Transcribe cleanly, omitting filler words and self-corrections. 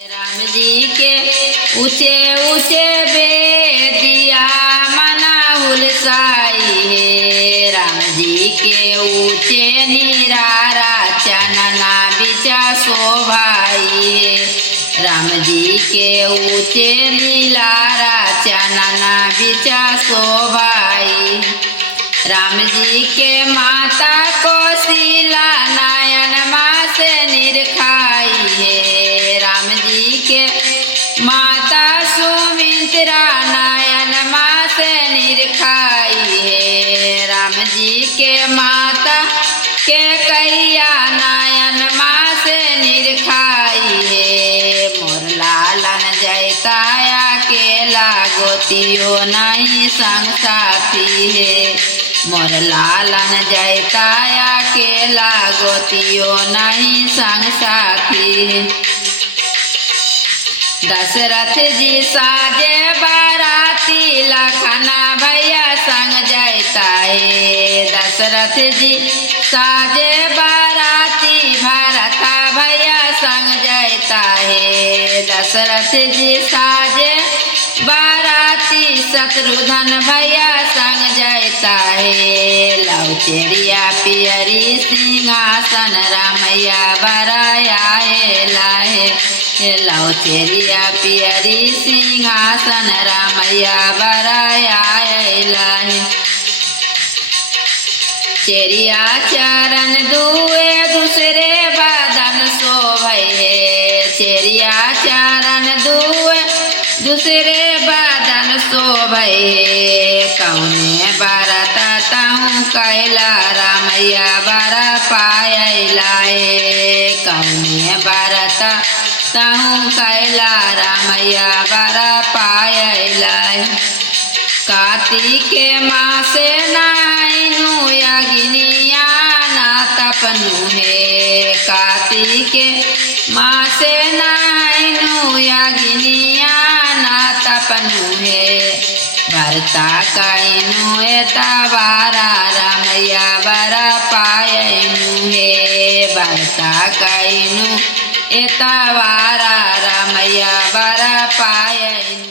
राम जी के ऊंचे ऊंचे बेदिया मना हुलसाई है। राम जी के ऊंचे निरारा चनना बिचा शोभाई है। राम जी के ऊंचे नीलारा चनना बिचा शोभाई। राम जी के माता कौशिला नयन माँ से निरखाई है। राम जी के माता सुमित्रा नयन माँ से निरखाई है। राम जी के माता के कैया नयन माँ से निरखाई है। मोर लालन जैताया के लागोतियो नहीं संग साथी है। मोर लालन जैताया के लागोतियो नहीं संग साथी है। दशरथ जी साजे बाराती लखना भैया संग जैता है। दशरथ जी साजे बाराती भरता भैया संग जैता है। दशरथ जी साजे बाराती शत्रुघ्न भैया संग जैता है। लवचेरिया पियरी सिंहासन रामैया बराया है लाहे। लवचेरिया पियरी सिंहासन रामैया बराया है लाहे। चेरिया चरण दुए दूसरे बदन शोभै है। चेरिया चरण दुए दूसरे बदन शोभै है। कौने बरता तहूँ कैला रामैया बरा पायला है। कौने बरता तहूँ कैला रामैया बरा पायला है। कार्तिक मास नाइनु अग्निया ना तपनु है। कार्तिक मास नाइनु अग्निया ना तपनु है। भरता कैनु एतबारा रामैया बरा पायनु है। भरता कैनु एतबारा रामैया बरा पायनु।